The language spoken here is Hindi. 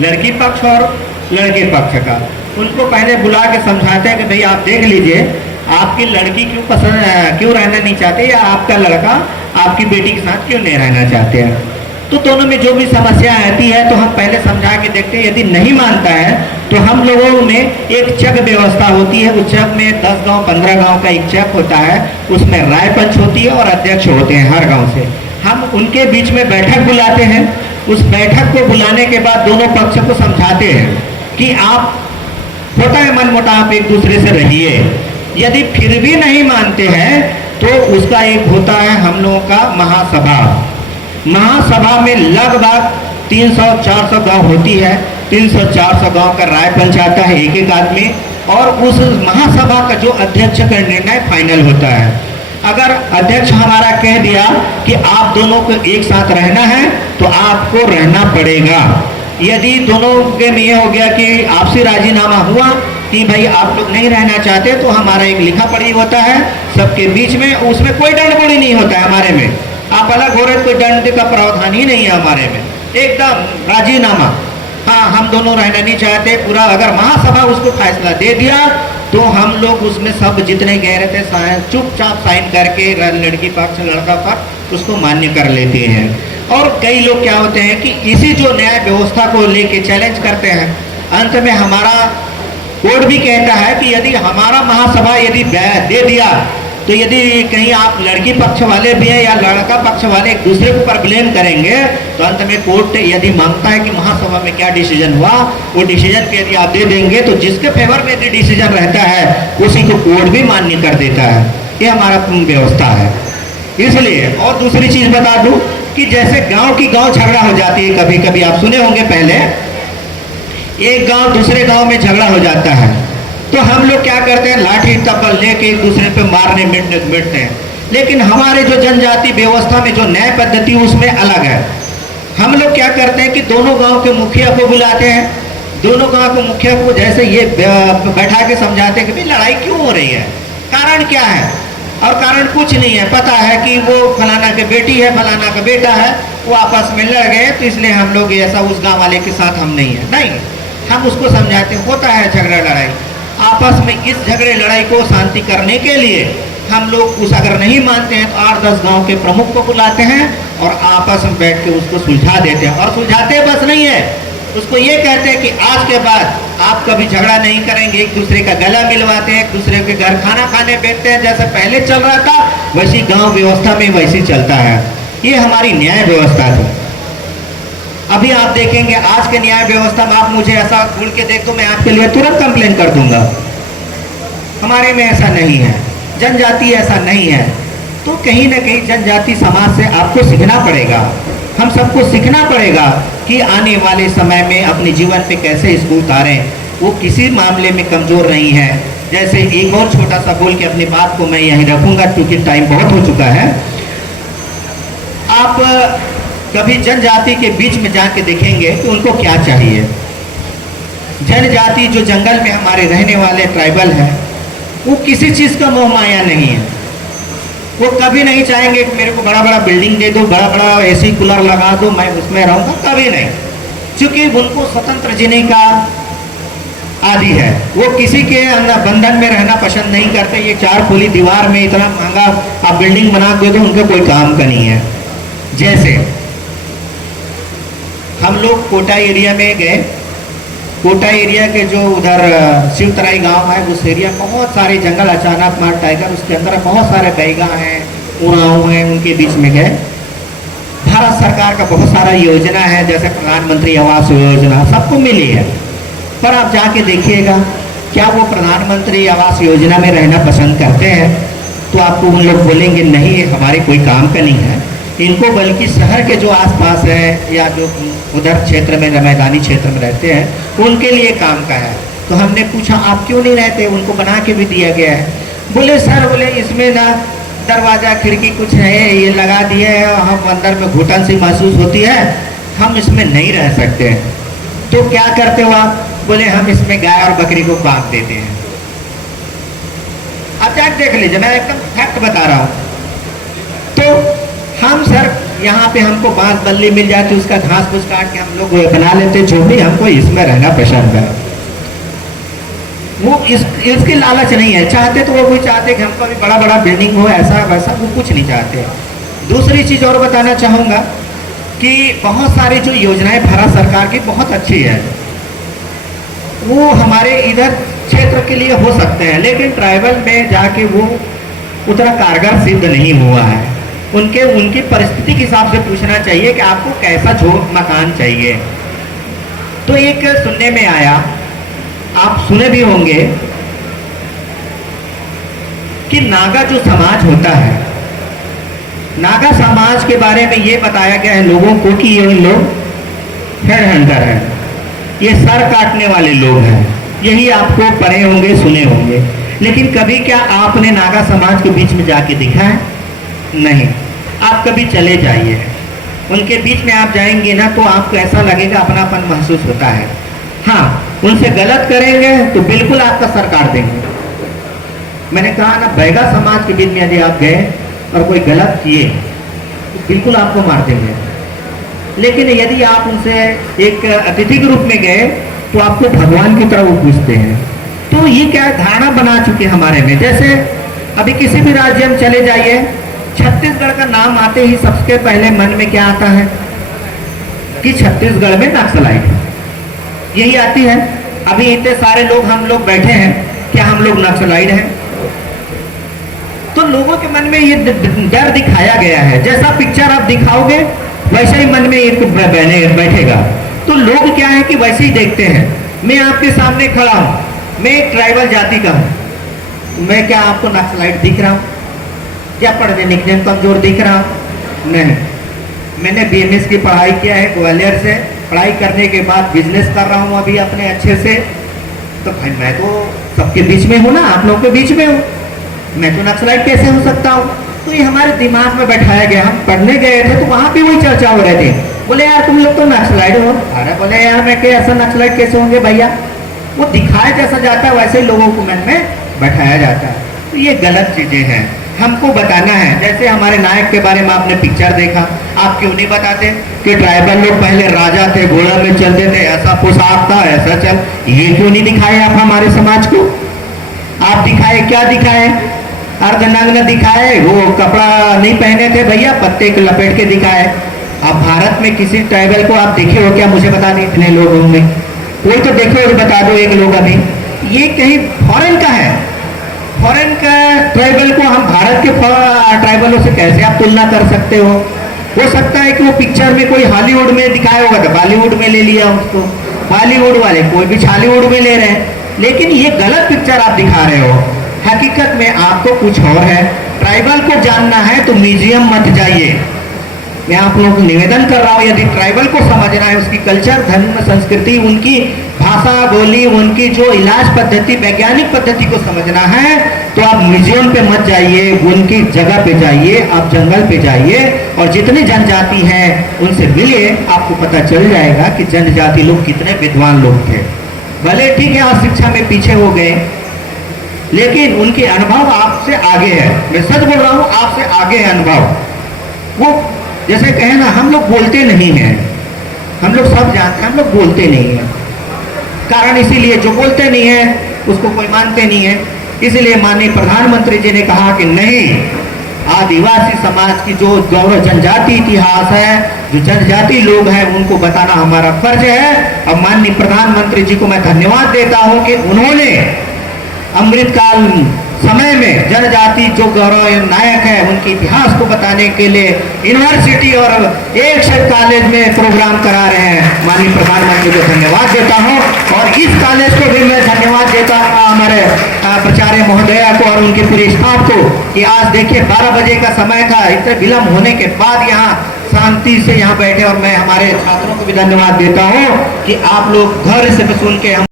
लड़की पक्ष और लड़के पक्ष का। उनको पहले बुला के समझाते हैं कि भाई आप देख लीजिए, आपकी लड़की क्यों रहना नहीं चाहते, या आपका लड़का आपकी बेटी के साथ क्यों नहीं रहना चाहते हैं। तो दोनों में जो भी समस्या आती है तो हम पहले समझा के देखते हैं। यदि नहीं मानता है तो हम लोगों में एक चक व्यवस्था होती है। उस चक में 10 गांव 15 गांव का एक चक होता है, उसमें राय पंच होती है और अध्यक्ष होते हैं हर गांव से। हम उनके बीच में बैठक बुलाते हैं। उस बैठक को बुलाने के बाद दोनों पक्ष को समझाते हैं कि आप होता है मन मुटाव, एक दूसरे से रहिए। यदि फिर भी नहीं मानते हैं तो उसका एक होता है हम लोगों का महासभा। महासभा में लगभग 300-400 गांव होती है। 300-400 गांव का राय पंच आता है, एक एक आदमी, और उस महासभा का जो अध्यक्ष का निर्णय फाइनल होता है। अगर अध्यक्ष हमारा कह दिया कि आप दोनों को एक साथ रहना है तो आपको रहना पड़ेगा। यदि दोनों के में ये हो गया कि आपसी राजीनामा हुआ कि भाई आप लोग नहीं रहना चाहते, तो हमारा एक लिखा पढ़ी होता है सबके बीच में, उसमें कोई दंड नहीं होता है हमारे में। आप अलग हो रहे, कोई दंड का प्रावधान ही नहीं है हमारे में, एकदम राजीनामा। हाँ, हम दोनों रहना नहीं चाहते पूरा। अगर महासभा उसको फैसला दे दिया तो हम लोग उसमें सब जितने गए रहते चुपचाप साइन करके लड़की पक्ष लड़का पक्ष उसको मान्य कर लेते हैं। और कई लोग क्या होते हैं कि इसी जो न्याय व्यवस्था को लेके चैलेंज करते हैं। अंत में हमारा कोड भी कहता है कि यदि हमारा महासभा यदि दे दिया तो यदि कहीं आप लड़की पक्ष वाले भी हैं या लड़का पक्ष वाले एक दूसरे के ऊपर ब्लेम करेंगे तो अंत में कोर्ट यदि मांगता है कि महासभा में क्या डिसीजन हुआ, वो डिसीजन पे यदि आप दे देंगे तो जिसके फेवर में यदि डिसीजन रहता है उसी को कोर्ट भी मान्य कर देता है। ये हमारा व्यवस्था है। इसलिए और दूसरी चीज बता दूं कि जैसे गांव की गांव झगड़ा हो जाती है, कभी कभी आप सुने होंगे, पहले एक गांव दूसरे गांव में झगड़ा हो जाता है तो हम लोग क्या करते हैं, लाठी तब्बल लेके एक दूसरे पे मारने मिटते हैं। लेकिन हमारे जो जनजाति व्यवस्था में जो न्याय पद्धति उसमें अलग है। हम लोग क्या करते हैं कि दोनों गांव के मुखिया को बुलाते हैं। दोनों गांव के मुखिया को जैसे ये बैठा के समझाते हैं कि भाई लड़ाई क्यों हो रही है, कारण क्या है। और कारण कुछ नहीं है, पता है कि वो फलाना की बेटी है, फलाना का बेटा है, वो आपस में लड़ गए तो इसलिए हम लोग ऐसा उस गाँव वाले के साथ हम नहीं है। नहीं, हम उसको समझाते हैं होता है झगड़ा लड़ाई आपस में। इस झगड़े लड़ाई को शांति करने के लिए हम लोग उस अगर नहीं मानते हैं तो 8-10 गांव के प्रमुख को बुलाते हैं और आपस में बैठ के उसको सुलझा देते हैं। और सुलझाते बस नहीं है, उसको ये कहते हैं कि आज के बाद आप कभी झगड़ा नहीं करेंगे। एक दूसरे का गला मिलवाते हैं, एक दूसरे के घर खाना खाने बैठते हैं। जैसे पहले चल रहा था वैसी गाँव व्यवस्था में वैसी चलता है। ये हमारी न्याय व्यवस्था थी। अभी आप देखेंगे आज के न्याय व्यवस्था में आप मुझे ऐसा घूर के देख तो मैं आपके लिए तुरंत कंप्लेन कर दूंगा। हमारे में ऐसा नहीं है, जनजाति ऐसा नहीं है। तो कहीं ना कहीं जनजाति समाज से आपको सीखना पड़ेगा, हम सबको सीखना पड़ेगा कि आने वाले समय में अपने जीवन पे कैसे इसको उतारें। वो किसी मामले में कमजोर नहीं है। जैसे एक और छोटा सा बोल के अपनी बात को मैं यहीं रखूंगा क्योंकि टाइम बहुत हो चुका है। आप कभी जनजाति के बीच में जाके देखेंगे कि उनको क्या चाहिए। जनजाति जो जंगल में हमारे रहने वाले ट्राइबल हैं, वो किसी चीज़ का मोह माया नहीं है। वो कभी नहीं चाहेंगे कि मेरे को बड़ा बड़ा बिल्डिंग दे दो, बड़ा बड़ा एसी कूलर लगा दो, मैं उसमें रहूँगा, कभी नहीं। क्योंकि उनको स्वतंत्र जीने का आदि है। वो किसी के बंधन में रहना पसंद नहीं करते। ये 4 खुली दीवार में इतना महंगा आप बिल्डिंग बना दे दो, उनका कोई काम का नहीं है। जैसे हम लोग कोटा एरिया में गए, कोटा एरिया के जो उधर शिवतराई गांव है उस एरिया में बहुत सारे जंगल, अचानक मार टाइगर, उसके अंदर बहुत सारे बैगा हैं, उड़ाऊ हैं, उनके बीच में गए। भारत सरकार का बहुत सारा योजना है, जैसे प्रधानमंत्री आवास योजना सबको मिली है, पर आप जाके देखिएगा क्या वो प्रधानमंत्री आवास योजना में रहना पसंद करते हैं? तो आपको उन लोग बोलेंगे नहीं, हमारे कोई काम का नहीं है इनको, बल्कि शहर के जो आसपास है या जो उधर क्षेत्र में मैदानी क्षेत्र में रहते हैं उनके लिए काम का है। तो हमने पूछा आप क्यों नहीं रहते? उनको बना के भी दिया गया है। बोले सर, बोले इसमें ना दरवाज़ा खिड़की कुछ है, ये लगा दिए है, हम अंदर में घुटन सी महसूस होती है, हम इसमें नहीं रह सकते हैं। तो क्या करते हो आप? बोले हम इसमें गाय और बकरी को बांध देते हैं। आप जाके देख लीजिए, मैं एकदम फैक्ट बता रहा हूँ। तो हम सर यहाँ पे हमको बांस बल्ली मिल जाती, उसका घास फूस काट के हम लोग बना लेते, जो भी हमको इसमें रहना पसंद है। वो इसकी लालच नहीं है। चाहते तो वो भी चाहते कि हमको भी बड़ा बड़ा बिल्डिंग हो, ऐसा वैसा, वो कुछ नहीं चाहते। दूसरी चीज़ और बताना चाहूँगा कि बहुत सारी जो योजनाएं भारत सरकार की बहुत अच्छी है, वो हमारे इधर क्षेत्र के लिए हो सकते हैं, लेकिन ट्राइबल में जाके वो उतना कारगर सिद्ध नहीं हुआ है। उनकी परिस्थिति के हिसाब से पूछना चाहिए कि आपको कैसा मकान चाहिए। तो एक सुनने में आया, आप सुने भी होंगे, कि नागा जो समाज होता है, नागा समाज के बारे में ये बताया गया है लोगों को कि ये लोग हेड हंटर हैं, ये सर काटने वाले लोग हैं। यही आपको पढ़े होंगे, सुने होंगे। लेकिन कभी क्या आपने नागा समाज के बीच में जाके देखा है? नहीं। आप कभी चले जाइए, उनके बीच में आप जाएंगे ना, तो आपको ऐसा लगेगा, अपनापन महसूस होता है। हाँ, उनसे गलत करेंगे तो बिल्कुल आपका सर काट देंगे। मैंने कहा ना, बैगा समाज के बीच में यदि आप गए और कोई गलत किए तो बिल्कुल आपको मार देंगे। लेकिन यदि आप उनसे एक अतिथि के रूप में गए तो आपको भगवान की तरह वो पूछते हैं। तो ये क्या धारणा बना चुके हमारे में। जैसे अभी किसी भी राज्य में चले जाइए, छत्तीसगढ़ का नाम आते ही सबसे पहले मन में क्या आता है कि छत्तीसगढ़ में नक्सलाइट, यही आती है। अभी इतने सारे लोग हम लोग बैठे हैं, क्या हम लोग नक्सलाइट हैं? तो लोगों के मन में ये डर दिखाया गया है। जैसा पिक्चर आप दिखाओगे वैसे ही मन में एक बैठेगा। तो लोग क्या है कि वैसे ही देखते हैं। मैं आपके सामने खड़ा हूं, मैं एक ट्राइबल जाति का हूं, मैं क्या आपको नक्सलाइट दिख रहा हूं? क्या पढ़ने लिखने में कमजोर दिख रहा हूं? नहीं। मैंने बीएमएस की पढ़ाई किया है ग्वालियर से। पढ़ाई करने के बाद बिजनेस कर रहा हूं अभी अपने अच्छे से। तो भाई मैं तो सबके बीच में हूं ना, आप लोगों के बीच में हूं, मैं तो नक्सलाइट कैसे हो सकता हूं? तो ये हमारे दिमाग में बैठाया गया। हम पढ़ने गए थे तो वहां भी वही चर्चा हो रहे थे। बोले यार तुम लोग तो नक्सलाइट हो। अरे बोले यार मैं क्या ऐसा नक्सलाइट कैसे होंगे भैया? वो दिखाया जैसा जाता है वैसे ही लोगों को मन में बैठाया जाता है। तो ये गलत चीजें हैं, हमको बताना है। जैसे हमारे नायक के बारे में आपने पिक्चर देखा, आप क्यों नहीं बताते कि ट्राइबल लोग पहले राजा थे, घोड़ा में चलते थे, ऐसा पोशाक था, ऐसा चल, ये क्यों नहीं दिखाए आप हमारे समाज को? आप दिखाए, क्या दिखाए? अर्धनग्न दिखाए, वो कपड़ा नहीं पहने थे भैया, पत्ते को लपेट के दिखाए। आप भारत में किसी ट्राइबल को आप देखे हो क्या? मुझे बता दें, इतने लोगों में कोई तो देखो और बता दो एक लोग अभी। ये कहीं फॉरेन का है, फॉरेन का ट्राइबल को हम भारत के ट्राइबलों से कैसे आप तुलना कर सकते हो सकता है कि वो पिक्चर में कोई हॉलीवुड में दिखाया होगा तो बॉलीवुड में ले लिया उसको, बॉलीवुड वाले कोई भी छालीवुड में ले रहे हैं। लेकिन ये गलत पिक्चर आप दिखा रहे हो। हकीकत में आपको कुछ और है। ट्राइबल को जानना है तो म्यूजियम मत जाइए। मैं आप लोगों को निवेदन कर रहा हूँ, यदि ट्राइबल को समझना है, उसकी कल्चर, धर्म, संस्कृति, उनकी भाषा बोली, उनकी जो इलाज पद्धति, वैज्ञानिक पद्धति को समझना है, तो आप म्यूजियम पे मत जाइए, उनकी जगह पे जाइए, आप जंगल पे जाइए और जितनी जनजाति हैं उनसे मिलिए। आपको पता चल जाएगा कि जनजाति लोग कितने विद्वान लोग थे। भले ठीक है आज शिक्षा में पीछे हो गए, लेकिन उनके अनुभव आपसे आगे है। मैं सच बोल रहा हूँ, आपसे आगे है अनुभव। वो जैसे कहे ना, हम लोग बोलते नहीं हैं, हम लोग सब जानते हैं, हम लोग बोलते नहीं हैं। कारण इसीलिए जो बोलते नहीं है उसको कोई मानते नहीं है। इसीलिए माननीय प्रधानमंत्री जी ने कहा कि नहीं, आदिवासी समाज की जो गौरव जनजाति इतिहास है, जो जनजाति लोग हैं, उनको बताना हमारा फर्ज है। और माननीय प्रधानमंत्री जी को मैं धन्यवाद देता हूं कि उन्होंने अमृतकाल समय में जनजाति जो गौरव नायक है उनके इतिहास को बताने के लिए यूनिवर्सिटी और एक से कॉलेज में प्रोग्राम करा रहे हैं। माननीय प्रधानमंत्री को धन्यवाद देता हूं और इस कॉलेज को भी मैं धन्यवाद देता हूं हमारे प्राचार्य महोदया को और उनके पूरे स्टाफ को कि आज देखिए 12 बजे का समय था, इतने विलम्ब होने के बाद यहाँ शांति से यहाँ बैठे। और मैं हमारे छात्रों को भी धन्यवाद देता हूँ कि आप लोग घर से सुन के हम